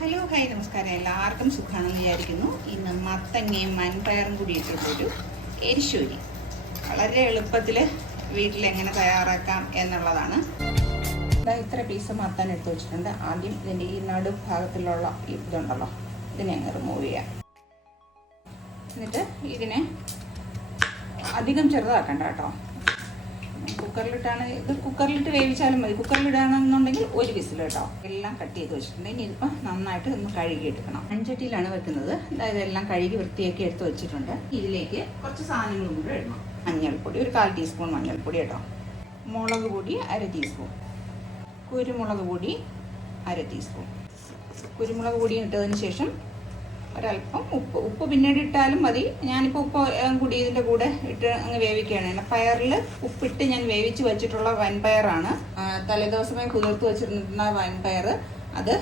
Hello hi നമസ്കാരം. എല്ലാവർക്കും സുഖമാണെന്ന് വിചാരിക്കുന്നു. ഇന്ന് മത്തങ്ങയും മൺപയറും കൂടി ഇട്ടിട്ടൊരു എരിശൂരി വളരെ എളുപ്പത്തിൽ വീട്ടിൽ എങ്ങനെ തയ്യാറാക്കാം എന്നുള്ളതാണ്. ഇതാ ഇത്ര പീസ് മത്തൻ എടുത്തു വെച്ചിട്ടുണ്ട്. ആദ്യം ഇതിന്റെ ഈ നടുഭാഗത്തിലുള്ള ഭാഗത്തിലുള്ള ഇതുണ്ടല്ലോ ഇതിനെ അങ്ങ് റിമൂവ് ചെയ്യാം. എന്നിട്ട് ഇതിനെ അധികം ചെറുതാക്കണ്ട കേട്ടോ. കുക്കറിലിട്ടാണ് ഇത് കുക്കറിലിട്ട് വേവിച്ചാലും മതി. കുക്കറിലിടാണെന്നുണ്ടെങ്കിൽ ഒരു വിസിൽ കേട്ടോ. എല്ലാം കട്ട് ചെയ്ത് വെച്ചിട്ടുണ്ടെങ്കിൽ ഇനി ഇതിപ്പോൾ നന്നായിട്ട് ഒന്ന് കഴുകി എടുക്കണം. മൺചട്ടിയിലാണ് വെക്കുന്നത്. അതായത് എല്ലാം കഴുകി വൃത്തിയാക്കി എടുത്ത് വെച്ചിട്ടുണ്ട്. ഇതിലേക്ക് കുറച്ച് സാധനങ്ങളും കൂടെ ഇടണം. മഞ്ഞൾപ്പൊടി ഒരു കാൽ ടീസ്പൂൺ മഞ്ഞൾപ്പൊടി കേട്ടോ. മുളക് പൊടി അര ടീസ്പൂൺ. കുരുമുളക് പൊടി അര ടീസ്പൂൺ. കുരുമുളക് പൊടി ഇട്ടതിന് ശേഷം ഒരല്പം ഉപ്പ്. ഉപ്പ് പിന്നീട് ഇട്ടാലും മതി. ഞാനിപ്പോൾ ഉപ്പ് കൂടി ഇതിന്റെ കൂടെ ഇട്ട് അങ്ങ് വേവിക്കുകയാണ്. പയറിൽ ഉപ്പിട്ട് ഞാൻ വേവിച്ച് വെച്ചിട്ടുള്ള വൻപയറാണ്. തലേദിവസമേ കുതിർത്ത് വെച്ചിരുന്ന വൻപയർ അത്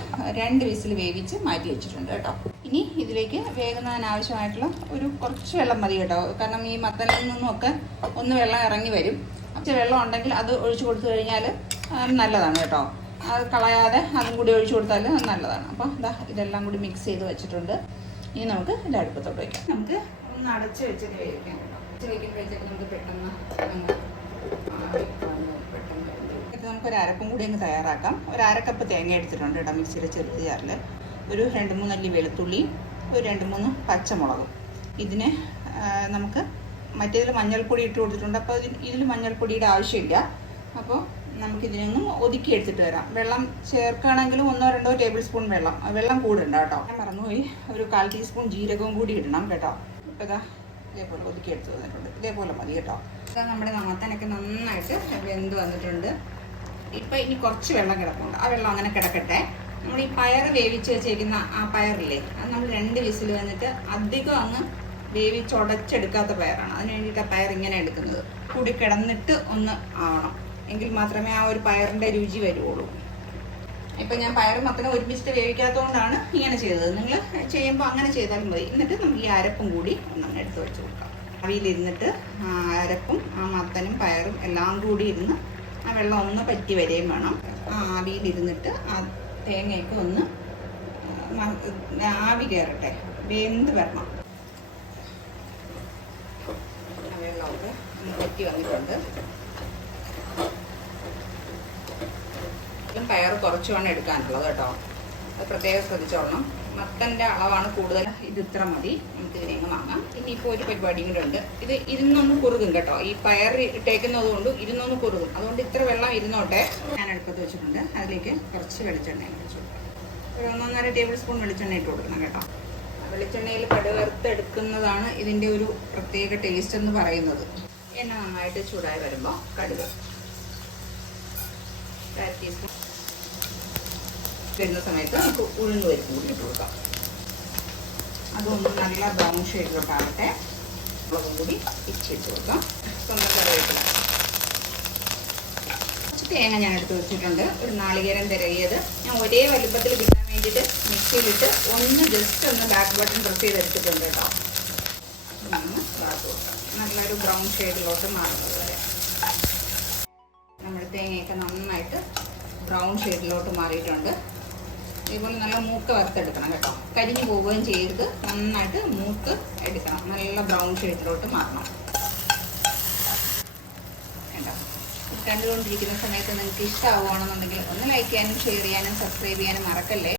രണ്ട് വിസിൽ വേവിച്ച് മാറ്റി വെച്ചിട്ടുണ്ട് കേട്ടോ. ഇനി ഇതിലേക്ക് വേകുന്നതിന് ആവശ്യമായിട്ടുള്ള ഒരു കുറച്ച് വെള്ളം മതി കേട്ടോ. കാരണം ഈ മത്തനിൽ നിന്നൊക്കെ ഒന്ന് വെള്ളം ഇറങ്ങി വരും. കുറച്ച് വെള്ളം ഉണ്ടെങ്കിൽ അത് ഒഴിച്ചു കൊടുത്തു കഴിഞ്ഞാൽ നല്ലതാണ് കേട്ടോ. അത് കളയാതെ അതും കൂടി ഒഴിച്ചു കൊടുത്താൽ നല്ലതാണ്. അപ്പോൾ ഇതാ ഇതെല്ലാം കൂടി മിക്സ് ചെയ്ത് വെച്ചിട്ടുണ്ട്. ഇനി നമുക്ക് ഇത് അടുപ്പത്തോട്ട് വയ്ക്കാം നമുക്ക് ഒന്ന് അടച്ച് വെച്ചിട്ട് വേവിക്കാം കേട്ടോ. അടച്ച് വയ്ക്കുമ്പോഴത്തേക്ക് നമുക്ക് പെട്ടെന്ന് നമുക്കൊരു അരപ്പും കൂടി അങ്ങ് തയ്യാറാക്കാം. ഒരു അരക്കപ്പ് തേങ്ങ എടുത്തിട്ടുണ്ട് കേട്ടോ മിക്സിയുടെ ചെറുത്ത് ജാറിൽ ഒരു രണ്ട് മൂന്നല്ലി വെളുത്തുള്ളി ഒരു രണ്ട് മൂന്ന് പച്ചമുളകും. ഇതിനെ നമുക്ക് മറ്റേതിൽ മഞ്ഞൾപ്പൊടി ഇട്ട് കൊടുത്തിട്ടുണ്ട്. അപ്പോൾ ഇതിൽ മഞ്ഞൾപ്പൊടിയുടെ ആവശ്യമില്ല. അപ്പോൾ നമുക്കിതിനൊന്നും ഒതുക്കി എടുത്തിട്ട് വരാം. വെള്ളം ചേർക്കുകയാണെങ്കിലും ഒന്നോ രണ്ടോ ടേബിൾ സ്പൂൺ വെള്ളം. വെള്ളം കൂടുണ്ട് കേട്ടോ. ഞാൻ മറന്നുപോയി. ഒരു കാൽ ടീസ്പൂൺ ജീരകവും കൂടി ഇടണം കേട്ടോ. ഇപ്പോൾ ഇതാ ഇതേപോലെ ഒതുക്കി എടുത്ത് വന്നിട്ടുണ്ട്. ഇതേപോലെ മതി കേട്ടോ. ഇതാ നമ്മുടെ മത്തനൊക്കെ നന്നായിട്ട് വെന്ത് വന്നിട്ടുണ്ട്. ഇപ്പം ഇനി കുറച്ച് വെള്ളം കിടപ്പുണ്ട്. ആ വെള്ളം അങ്ങനെ കിടക്കട്ടെ. നമ്മൾ ഈ പയർ വേവിച്ച് വെച്ചേക്കുന്ന ആ പയറില്ലേ അത് നമ്മൾ രണ്ട് വിസിൽ വന്നിട്ട് അധികം അങ്ങ് വേവിച്ചുടച്ചെടുക്കാത്ത പയറാണ്. അതിന് വേണ്ടിയിട്ട് ആ പയർ ഇങ്ങനെ എടുക്കുന്നത്. കൂടി കിടന്നിട്ട് ഒന്ന് ആവണം. എങ്കിൽ മാത്രമേ ആ ഒരു പയറിന്റെ രുചി വരുള്ളൂ ഇപ്പം ഞാൻ പയർ മത്തനെ ഒരുമിച്ചിട്ട് വേവിക്കാത്തതുകൊണ്ടാണ് ഇങ്ങനെ ചെയ്തത്. നിങ്ങൾ ചെയ്യുമ്പോൾ അങ്ങനെ ചെയ്താലും മതി. എന്നിട്ട് നമുക്ക് ഈ അരപ്പും കൂടി ഒന്നങ്ങ് എടുത്ത് വെച്ച് കൊടുക്കാം. അവിയിലിരുന്നിട്ട് ആ അരപ്പും ആ മത്തനും പയറും എല്ലാം കൂടി ഇരുന്ന് ആ വെള്ളം ഒന്ന് പറ്റി വരെയും വേണം. ആ ആവിയിലിരുന്നിട്ട് ആ തേങ്ങയൊക്കെ ഒന്ന് ആവി കയറട്ടെ വെന്ത് വരണം. വെള്ളമൊക്കെ പറ്റി വന്നിട്ടുണ്ട്. ഇതിലും പയർ കുറച്ച് വേണം എടുക്കാനുള്ളത് കേട്ടോ. അത് പ്രത്യേകം ശ്രദ്ധിച്ചോളണം. മത്തന്റെ അളവാണ് കൂടുതൽ. ഇത് ഇത്ര മതി. നമുക്ക് ഇതിനെ വാങ്ങാം ഇനിയിപ്പോൾ ഒരു പരിപാടിയും കൂടെ ഉണ്ട്. ഇത് ഇരുന്നൊന്ന് കുറുകും കേട്ടോ. ഈ പയർ ഇട്ടേക്കുന്നത് കൊണ്ട് ഇരുന്നൊന്ന് കുറുകും. അതുകൊണ്ട് ഇത്ര വെള്ളം ഇരുന്നോട്ടെ. ഞാൻ അടുപ്പത്ത് വെച്ചിട്ടുണ്ട്. അതിലേക്ക് കുറച്ച് വെളിച്ചെണ്ണ വെച്ചു. ഒരു ഒന്നൊന്നര ടേബിൾ സ്പൂൺ വെളിച്ചെണ്ണ ഇട്ട് കൊടുക്കണം കേട്ടോ. വെളിച്ചെണ്ണയിൽ കടുവറുത്തെടുക്കുന്നതാണ് ഇതിന്റെ ഒരു പ്രത്യേക ടേസ്റ്റ് എന്ന് പറയുന്നത്. എണ്ണ നന്നായിട്ട് ചൂടായി വരുമ്പോൾ കടുക്. ടീസ്പൂൺ. വരുന്ന സമയത്ത് നമുക്ക് ഉഴുന്ന് പരിപ്പ് കൂടി ഇട്ട് കൊടുക്കാം. അതൊന്ന് നല്ല ബ്രൗൺ ഷെയ്ഡിലോട്ടാവട്ടെ മുളകും കൂടി ഇച്ചിട്ട് കൊടുക്കാം. സ്വന്തം കറിവേപ്പില. കുറച്ച് തേങ്ങ ഞാൻ എടുത്ത് വെച്ചിട്ടുണ്ട്. ഒരു നാളികേരം തിരകിയത്. ഞാൻ ഒരേ വലുപ്പത്തിൽ കിട്ടാൻ വേണ്ടിയിട്ട് മിക്സിയിലിട്ട് ഒന്ന് ജസ്റ്റ് ഒന്ന് ബാക്ക് ബട്ടൺ പ്രസ് ചെയ്തെടുത്തിട്ടുണ്ട് കേട്ടോ. ഒന്ന് വാർത്ത് കൊടുക്കാം നല്ലൊരു ബ്രൗൺ ഷെയ്ഡിലോട്ട് മാറുന്നത് വരെ. നമ്മുടെ തേങ്ങയൊക്കെ നന്നായിട്ട് ബ്രൗൺ ഷെയ്ഡിലോട്ട് മാറിയിട്ടുണ്ട്. ഇതുപോലെ നല്ല മൂക്ക് വറുത്തെടുക്കണം കേട്ടോ. കരിഞ്ഞു പോവുകയും ചെയ്യരുത്. നന്നായിട്ട് മൂക്ക് എടുക്കണം. നല്ല ബ്രൗൺ ഷെയ്ഡിലോട്ട് മാറണം. കണ്ടുകൊണ്ടിരിക്കുന്ന സമയത്ത് നിങ്ങൾക്ക് ഇഷ്ടമാവുകയാണെന്നുണ്ടെങ്കിൽ ഒന്ന് ലൈക്ക് ചെയ്യാനും ഷെയർ ചെയ്യാനും സബ്സ്ക്രൈബ് ചെയ്യാനും മറക്കല്ലേ?